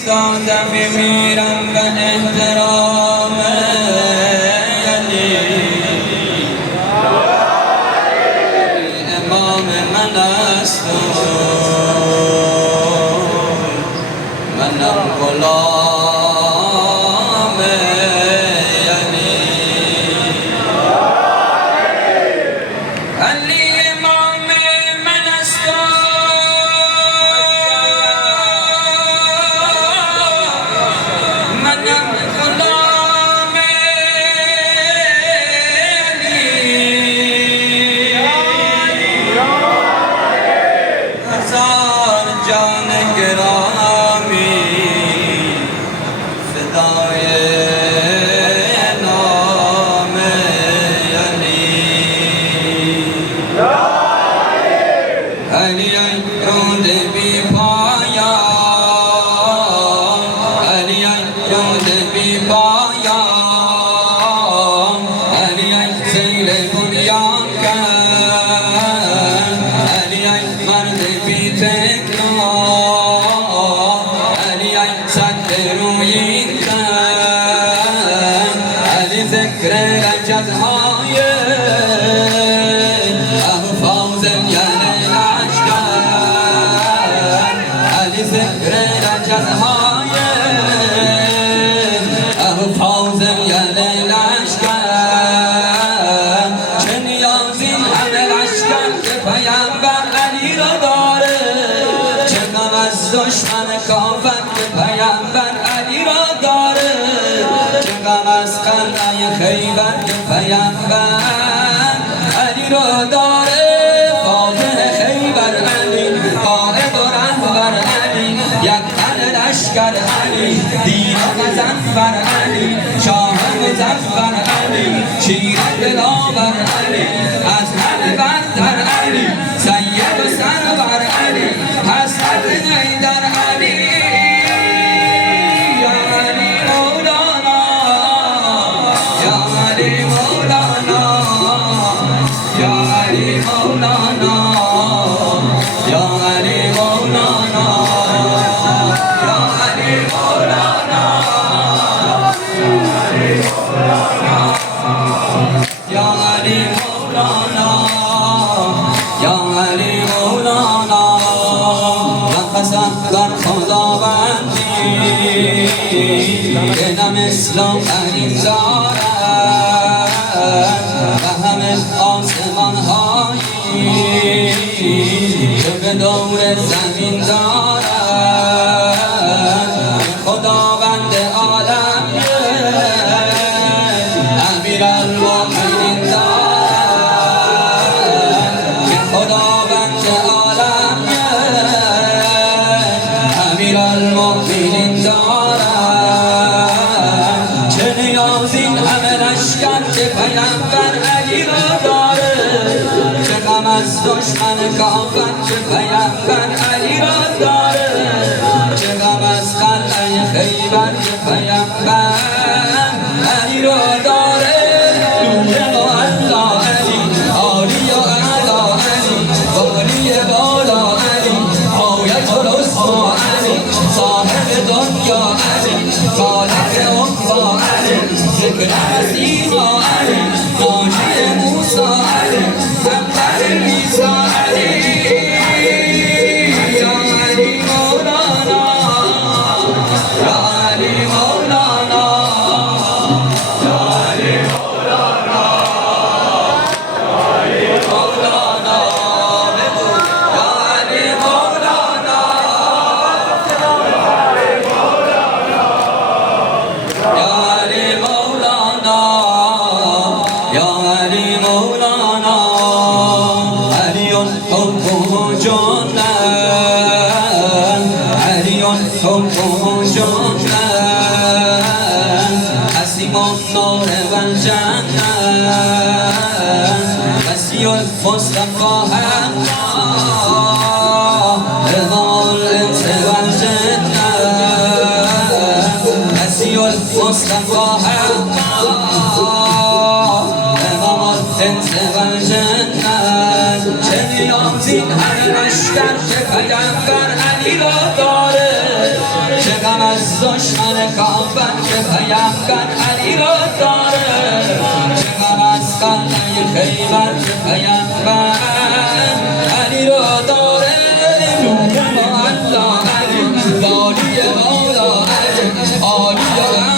ایستادم میمیرم به احترام علی. امام من است و منم غلام علی. علی امام من است و منم غلام علی. هزار جان گرامی فدای نام علی. علی رود بی پایان، علی رود بی پایان، علی سیل بنیان کرد، علی مرد بی تکرار، علی صد رویین کرد، علی ذکر رجزهای احفاظ یعنی لشکر، علی ذکر رجزهای احفاظ یعنی لشکر. چه نیازی همه لشکر که پیامبر علی را داره، چه غم از دشمن کافر که پیامبر علی را داره، چه غم از قلعه خیبر که پیامبر علی را داره. فاتح خیبر علی، قائد و رهبر علی، یک تن لشکر علی، دین مظفر علی، شاه مظفر علی، شیر دلاور علی، از همه برتر علی، سید و سرور علی، حضرت حیدر علی. یا علی مولانا، یا علی مولانا، یا علی مولانا، یا علی مولانا، یا علی مولانا، یا علی مولانا، یا علی مولانا. نفسم در خداوندی دلم اسلام علی دارد و همه آسمان هایی که به دور زمین دارد. خداوند عالم امیر المؤمنین دارد، خداوند عالم امیر المؤمنین دارد. چه نیازی همه لشکر که پیامبر علی را داره، چه غم از دشمن کافر که پیامبر علی را داره، چه غم از قلعه خیبر که پیامبر علی را داره. نور معلا علی، عالی و اعلا علی، والی بالا علی، آیت الرسوا علی، صاحب دنیا علی، خالق عقبا علی، ذکر مسیحا علی، ناجی موسی علی، پیغمبر عیسی علی. یا علی مولانا، یا علی مولانا، یا علی مولانا، یا علی مولانا، بگو یا علی مولانا، یا علی مولانا، یا علی مولانا. علی حبه جنة، علی حبه جنة، حسیم النار والجنة، مسیح المصطفى حقا، امام الانس والجنة، مسیح المصطفى حقا، امام الانس والجنة. چه نیازی همه لشکر که پیامبر علی را داره، چه غم از دشمن کافر که پیامبر علی را داره چه غم از قلعه خیبر که پیامبر علی را داره نور ما الله علی والی مولا علی عالی